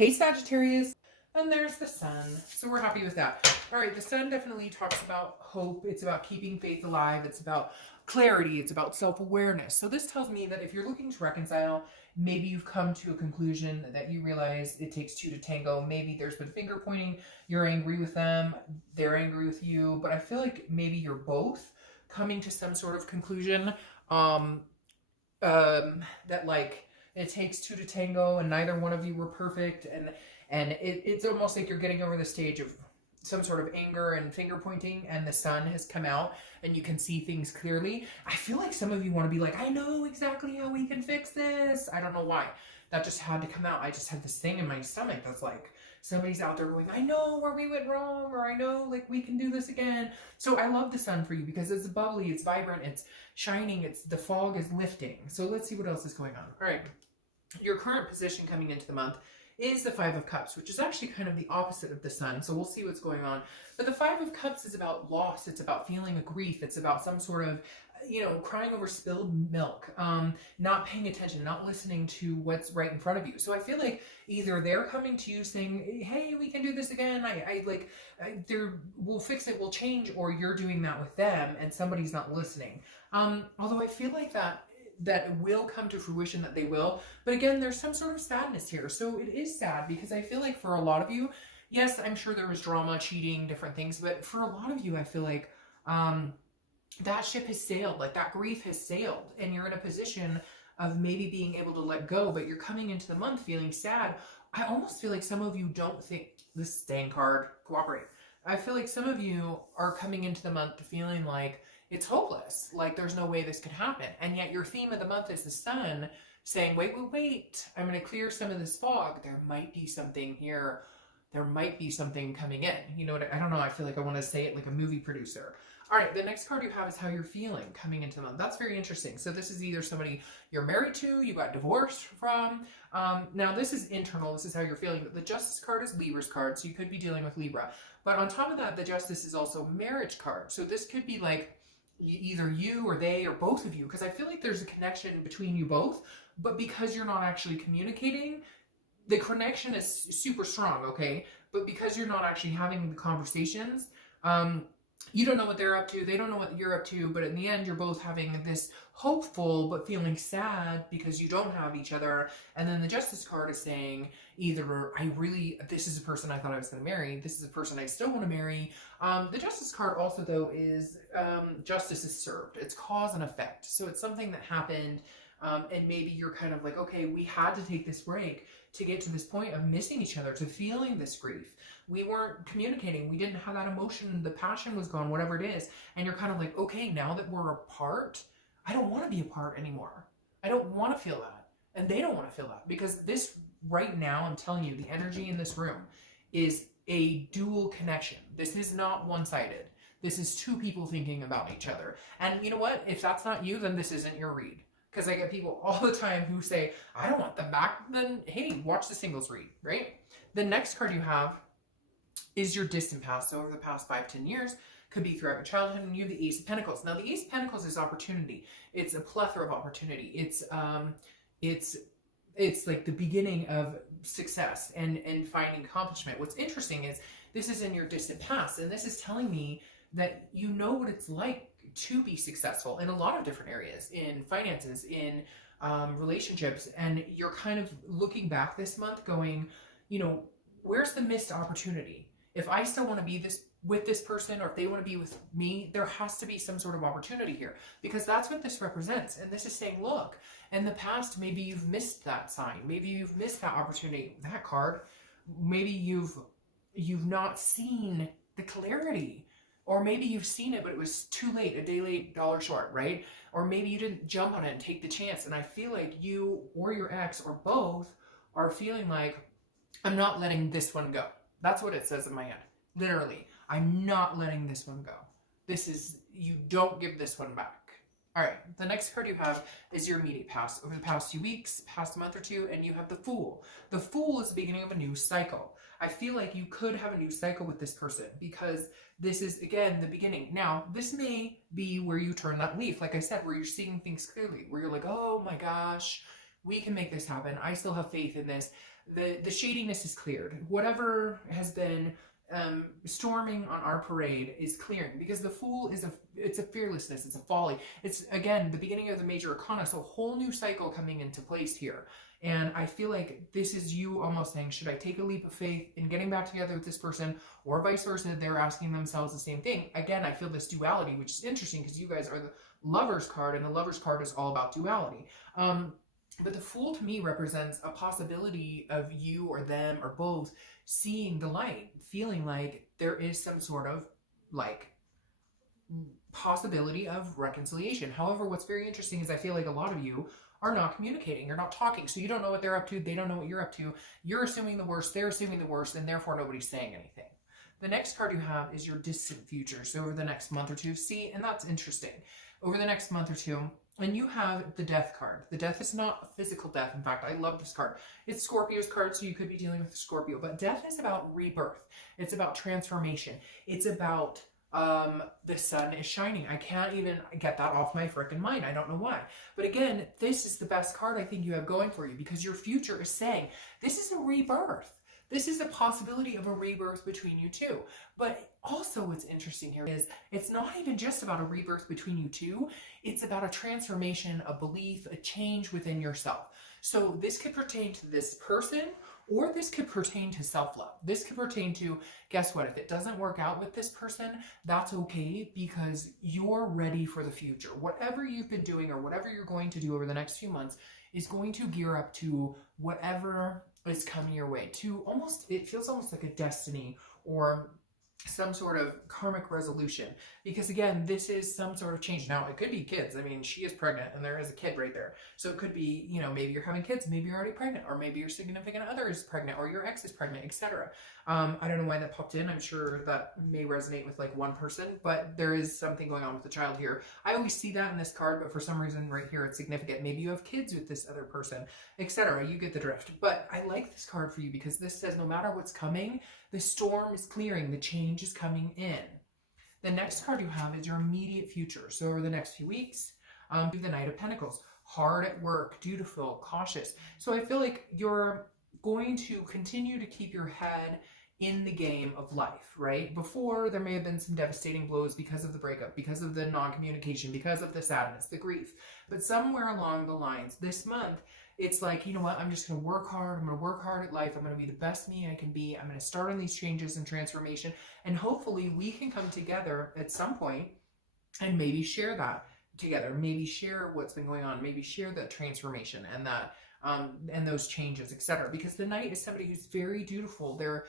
Hey Sagittarius, and there's the sun. So we're happy with that. All right, the sun definitely talks about hope. It's about keeping faith alive. It's about clarity. It's about self-awareness. So this tells me that if you're looking to reconcile, maybe you've come to a conclusion that you realize it takes two to tango. Maybe there's been finger pointing. You're angry with them. They're angry with you. But I feel like maybe you're both coming to some sort of conclusion that like it takes two to tango and neither one of you were perfect, and it's almost like you're getting over the stage of some sort of anger and finger pointing, and the sun has come out and you can see things clearly. I feel like some of you want to be like, I know exactly how we can fix this. I don't know why. That just had to come out. I just had this thing in my stomach that's like, somebody's out there going, I know where we went wrong, or I know like we can do this again. So I love the sun for you because it's bubbly, it's vibrant, it's shining, it's the fog is lifting. So let's see what else is going on. All right. Your current position coming into the month is the Five of Cups, which is actually kind of the opposite of the sun. So we'll see what's going on. But the Five of Cups is about loss. It's about feeling a grief. It's about some sort of, crying over spilled milk, not paying attention, not listening to what's right in front of you. So I feel like either they're coming to you saying, hey, we can do this again. We'll fix it, we'll change, or you're doing that with them and somebody's not listening. Although I feel like that will come to fruition, that they will. But again, there's some sort of sadness here. So it is sad because I feel like for a lot of you, yes, I'm sure there was drama, cheating, different things. But for a lot of you, I feel like that ship has sailed, like that grief has sailed. And you're in a position of maybe being able to let go, but you're coming into the month feeling sad. I almost feel like some of you don't think this staying card, cooperate. I feel like some of you are coming into the month feeling like it's hopeless, like there's no way this could happen. And yet your theme of the month is the sun saying, wait, I'm going to clear some of this fog. There might be something here. There might be something coming in. You know what? I don't know. I feel like I want to say it like a movie producer. All right, the next card you have is how you're feeling coming into the month. That's very interesting. So this is either somebody you're married to, you got divorced from. Now this is internal. This is how you're feeling. But the Justice card is Libra's card, so you could be dealing with Libra. But on top of that, the Justice is also marriage card. So this could be like either you or they or both of you, because I feel like there's a connection between you both, but because you're not actually communicating, the connection is super strong, okay? But because you're not actually having the conversations, you don't know what they're up to, they don't know what you're up to, but in the end, you're both having this hopeful but feeling sad because you don't have each other. And then the Justice card is saying either this is a person I thought I was going to marry, this is a person I still want to marry. The Justice card also, though, is justice is served. It's cause and effect. So it's something that happened, and maybe you're kind of like, okay, we had to take this break to get to this point of missing each other, to feeling this grief. We weren't communicating. We didn't have that emotion. The passion was gone, whatever it is. And you're kind of like, okay, now that we're apart, I don't want to be apart anymore. I don't want to feel that. And they don't want to feel that, because this right now, I'm telling you, the energy in this room is a dual connection. This is not one-sided. This is two people thinking about each other. And you know what? If that's not you, then this isn't your read. Because I get people all the time who say, I don't want them back. Then, hey, watch the singles read, right? The next card you have is your distant past. So over the past 5-10 years, could be throughout your childhood, and you have the Ace of Pentacles. Now, the Ace of Pentacles is opportunity. It's a plethora of opportunity. It's like the beginning of success and finding accomplishment. What's interesting is this is in your distant past, and this is telling me that you know what it's like to be successful in a lot of different areas, in finances, in relationships, and you're kind of looking back this month going, where's the missed opportunity? If I still want to be with this person, or if they want to be with me, there has to be some sort of opportunity here, because that's what this represents. And this is saying, look, in the past, maybe you've missed that sign. Maybe you've missed that opportunity, that card. Maybe you've not seen the clarity. Or maybe you've seen it, but it was too late, a day late, dollar short, right? Or maybe you didn't jump on it and take the chance. And I feel like you or your ex or both are feeling like, I'm not letting this one go. That's what it says in my head. Literally, I'm not letting this one go. You don't give this one back. All right, the next card you have is your immediate past. Over the past few weeks, past month or two, and you have the Fool. The Fool is the beginning of a new cycle. I feel like you could have a new cycle with this person, because this is, again, the beginning. Now, this may be where you turn that leaf, like I said, where you're seeing things clearly, where you're like, oh my gosh, We can make this happen. I still have faith in this. The shadiness is cleared. Whatever has been storming on our parade is clearing, because the Fool is it's a fearlessness, it's a folly. It's, again, the beginning of the major arcana, so a whole new cycle coming into place here. And I feel like this is you almost saying, should I take a leap of faith in getting back together with this person, or vice versa? They're asking themselves the same thing. Again, I feel this duality, which is interesting because you guys are the Lover's card, and the Lover's card is all about duality. But the Fool to me represents a possibility of you or them or both seeing the light, feeling like there is some sort of like possibility of reconciliation. However, what's very interesting is I feel like a lot of you are not communicating, you're not talking, so you don't know what they're up to, they don't know what you're up to, you're assuming the worst, they're assuming the worst, and therefore nobody's saying anything. The next card you have is your distant future, so over the next month or two. See, and that's interesting. Over the next month or two, and you have the Death card. The Death is not a physical death. In fact, I love this card. It's Scorpio's card, so you could be dealing with a Scorpio, but death is about rebirth. It's about transformation. It's about the sun is shining. I can't even get that off my frickin' mind. I don't know why. But again, this is the best card I think you have going for you, because your future is saying this is a rebirth. This is a possibility of a rebirth between you two. But also what's interesting here is it's not even just about a rebirth between you two. It's about a transformation, a belief, a change within yourself. So this could pertain to this person, or this could pertain to self-love. This could pertain to, guess what, if it doesn't work out with this person, that's okay, because you're ready for the future. Whatever you've been doing or whatever you're going to do over the next few months is going to gear up to whatever is coming your way, to almost, it feels almost like a destiny or some sort of karmic resolution, because again, this is some sort of change. Now, it could be kids. I mean, she is pregnant and there is a kid right there. So it could be, you know, maybe you're having kids, maybe you're already pregnant, or maybe your significant other is pregnant, or your ex is pregnant, etc. I don't know why that popped in. I'm sure that may resonate with like one person, but there is something going on with the child here. I always see that in this card, but for some reason right here it's significant. Maybe you have kids with this other person, etc. You get the drift. But I like this card for you because this says no matter what's coming, the storm is clearing, the change is coming in. The next card you have is your immediate future. So over the next few weeks, the Knight of Pentacles, hard at work, dutiful, cautious. So I feel like you're going to continue to keep your head in the game of life, right? Before, there may have been some devastating blows because of the breakup, because of the non-communication, because of the sadness, the grief. But somewhere along the lines, this month, it's like, you know what, I'm just going to work hard. I'm going to work hard at life. I'm going to be the best me I can be. I'm going to start on these changes and transformation. And hopefully we can come together at some point and maybe share that together. Maybe share what's been going on. Maybe share that transformation and that and those changes, etc. Because the Knight is somebody who's very dutiful. They're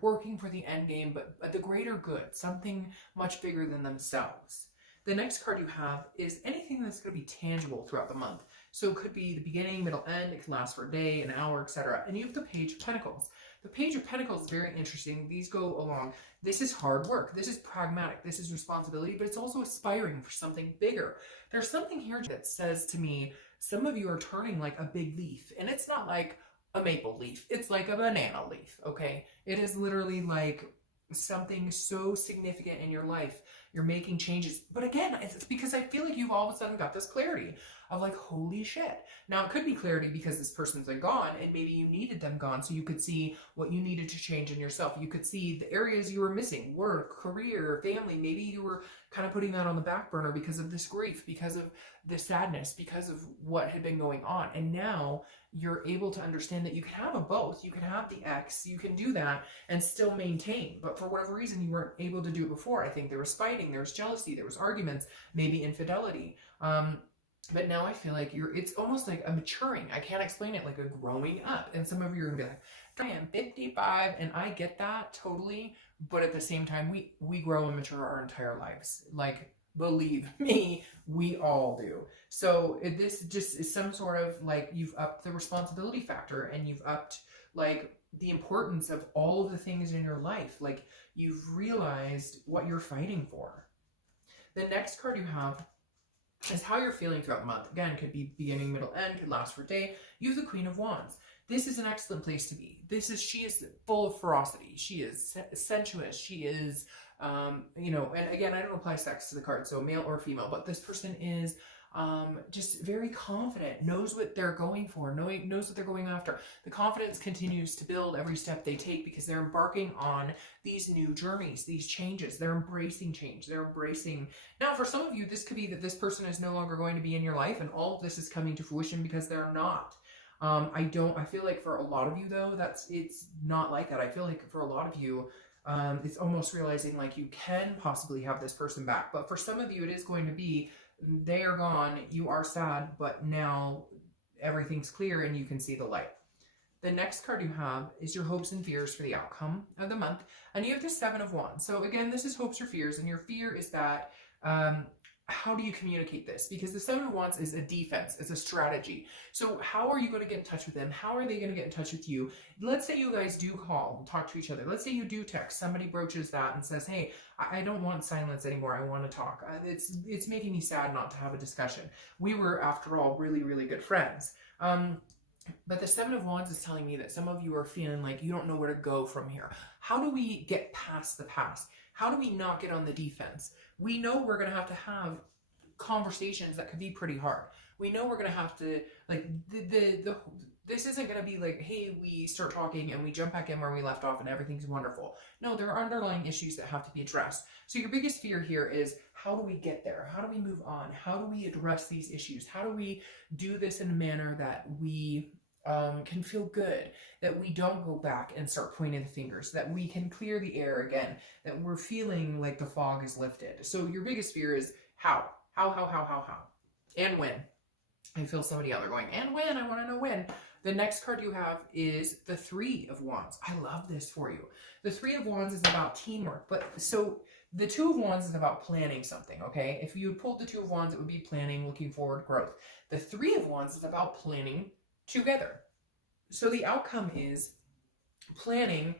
working for the end game, but the greater good, something much bigger than themselves. The next card you have is anything that's going to be tangible throughout the month. So it could be the beginning, middle, end. It can last for a day, an hour, etc. And you have the Page of Pentacles. The Page of Pentacles is very interesting. These go along. This is hard work. This is pragmatic. This is responsibility, but it's also aspiring for something bigger. There's something here that says to me, some of you are turning like a big leaf, and it's not like a maple leaf. It's like a banana leaf, okay? It is literally like something so significant in your life. You're making changes. But again, it's because I feel like you've all of a sudden got this clarity of like, holy shit. Now, it could be clarity because this person's like gone and maybe you needed them gone, so you could see what you needed to change in yourself. You could see the areas you were missing, work, career, family. Maybe you were kind of putting that on the back burner because of this grief, because of the sadness, because of what had been going on. And now you're able to understand that you can have a both. You can have the ex, you can do that and still maintain. But for whatever reason, you weren't able to do it before. I think there was fighting, there was jealousy, there was arguments, maybe infidelity. But now I feel like it's almost like a maturing. I can't explain it, like a growing up. And some of you are gonna be like, I am 55, and I get that totally. But at the same time, we grow and mature our entire lives. Like, believe me, we all do. So this just is some sort of like, you've upped the responsibility factor, and you've upped like the importance of all of the things in your life. Like, you've realized what you're fighting for. The next card you have is how you're feeling throughout the month. Again, could be beginning, middle, end, could last for a day. You have the Queen of Wands. This is an excellent place to be. She is full of ferocity. She is sensuous. She is, you know, and again, I don't apply sex to the card, so male or female, but this person is just very confident, knows what they're going for, knows what they're going after. The confidence continues to build every step they take because they're embarking on these new journeys, these changes. They're embracing change. They're embracing. Now, for some of you, this could be that this person is no longer going to be in your life, and all of this is coming to fruition because they're not. I feel like for a lot of you though, it's not like that. I feel like for a lot of you, it's almost realizing like you can possibly have this person back. But for some of you, it is going to be, they are gone, you are sad, but now everything's clear and you can see the light. The next card you have is your hopes and fears for the outcome of the month. And you have the Seven of Wands. So again, this is hopes or fears, and your fear is that, how do you communicate this? Because the Seven of Wands is a defense, it's a strategy. So how are you going to get in touch with them? How are they going to get in touch with you? Let's say you guys do call and talk to each other. Let's say you do text. Somebody broaches that and says, hey, I don't want silence anymore. I want to talk. It's making me sad not to have a discussion. We were, after all, really, really good friends. But the Seven of Wands is telling me that some of you are feeling like you don't know where to go from here. How do we get past the past? How do we not get on the defense? We know we're going to have conversations that could be pretty hard. We know we're going to have to, like, this isn't going to be like, hey, we start talking and we jump back in where we left off and everything's wonderful. No, there are underlying issues that have to be addressed. So your biggest fear here is, how do we get there? How do we move on? How do we address these issues? How do we do this in a manner that we can feel good, that we don't go back and start pointing the fingers, that we can clear the air again, that we're feeling like the fog is lifted. So your biggest fear is how, and when. I feel somebody out there going, and when, I want to know when. The next card you have is the Three of Wands. I love this for you. The Three of Wands is about teamwork, but so the Two of Wands is about planning something, okay? If you pulled the Two of Wands, it would be planning, looking forward, growth. The Three of Wands is about planning together. So the outcome is planning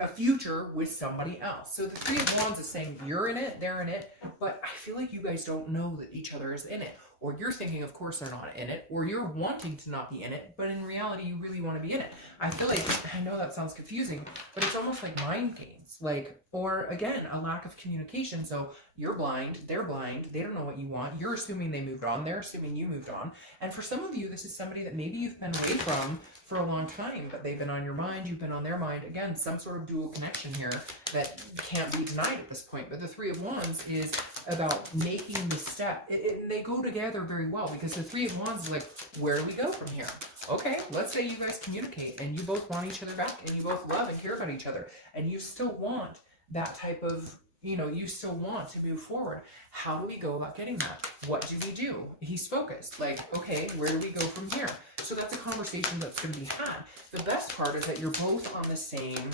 a future with somebody else. So the Three of Wands is saying you're in it, they're in it, but I feel like you guys don't know that each other is in it. Or you're thinking, of course, they're not in it, or you're wanting to not be in it, but in reality, you really want to be in it. I feel like, I know that sounds confusing, but it's almost like mind games, like, or again, a lack of communication. So you're blind, they don't know what you want. You're assuming they moved on, they're assuming you moved on. And for some of you, this is somebody that maybe you've been away from for a long time, but they've been on your mind, you've been on their mind. Again, some sort of dual connection here that can't be denied at this point. But the Three of Wands is about making the step. They go together very well, because the Three of Wands is like, where do we go from here? Okay, let's say you guys communicate and you both want each other back and you both love and care about each other and you still want that type of, you still want to move forward. How do we go about getting that? What do we do? He's focused. Like, okay, where do we go from here? So that's a conversation that's going to be had. The best part is that you're both on the same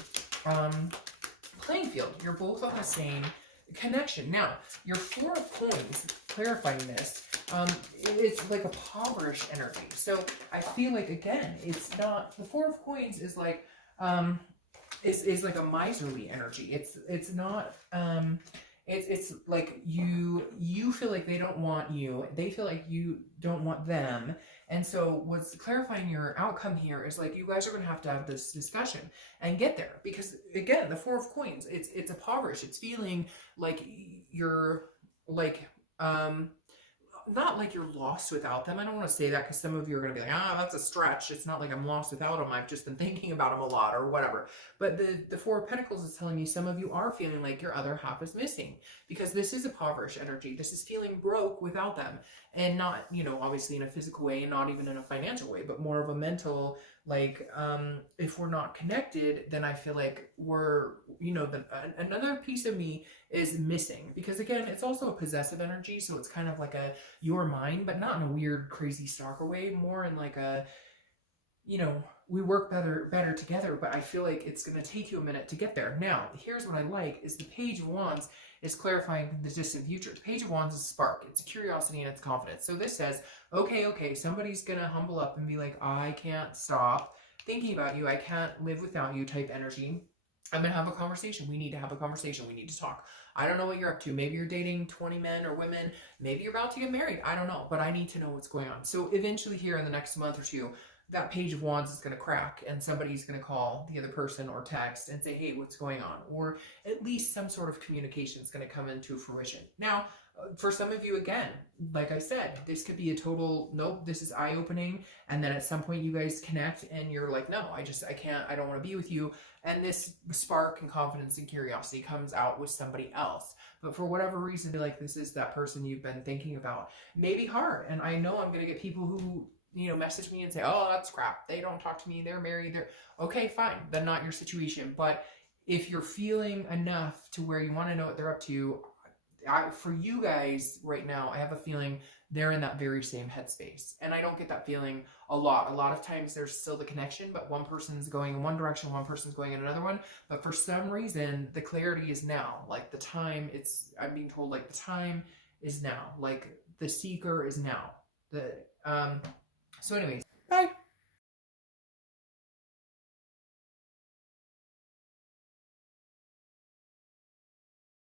playing field. You're both on the same connection. Now, your Four of Coins, clarifying this, it's like a impoverished energy. So I feel like, again, it's not, the Four of Coins is like, is like a miserly energy. It's not, it's like you feel like they don't want you. They feel like you don't want them. And so what's clarifying your outcome here is like, you guys are going to have this discussion and get there. Because again, the Four of Coins, it's impoverished. It's feeling like you're like, not like you're lost without them. I don't want to say that because some of you are going to be like, that's a stretch. It's not like I'm lost without them. I've just been thinking about them a lot or whatever. But the Four of Pentacles is telling me some of you are feeling like your other half is missing, because this is a impoverished energy. This is feeling broke without them, and not, obviously in a physical way and not even in a financial way, but more of a mental, like, if we're not connected, then I feel like we're, another piece of me is missing. Because again, it's also a possessive energy, so it's kind of like a you're mine, but not in a weird crazy stalker way, more in like a, we work better together, but I feel like it's going to take you a minute to get there. Now, here's what I like is the Page of Wands is clarifying the distant future. The Page of Wands is a spark. It's a curiosity and it's confidence. So this says, okay, somebody's going to humble up and be like, I can't stop thinking about you. I can't live without you type energy. I'm going to have a conversation. We need to have a conversation. We need to talk. I don't know what you're up to. Maybe you're dating 20 men or women. Maybe you're about to get married. I don't know, but I need to know what's going on. So eventually here in the next month or two, that Page of Wands is going to crack and somebody's going to call the other person or text and say, hey, what's going on? Or at least some sort of communication is going to come into fruition. Now, For some of you, again, like I said, this could be a total, nope, this is eye-opening. And then at some point you guys connect and you're like, no, I can't, I don't want to be with you. And this spark and confidence and curiosity comes out with somebody else. But for whatever reason, like this is that person you've been thinking about. Maybe hard. And I know I'm going to get people who, you know, message me and say, oh, that's crap. They don't talk to me. They're married. They're okay, fine. Then not your situation. But if you're feeling enough to where you want to know what they're up to, for you guys right now, I have a feeling they're in that very same headspace. And I don't get that feeling a lot. A lot of times there's still the connection, but one person's going in one direction, one person's going in another one. But for some reason, the clarity is now. Like the time, I'm being told like the time is now. Like the seeker is now. So anyways, bye.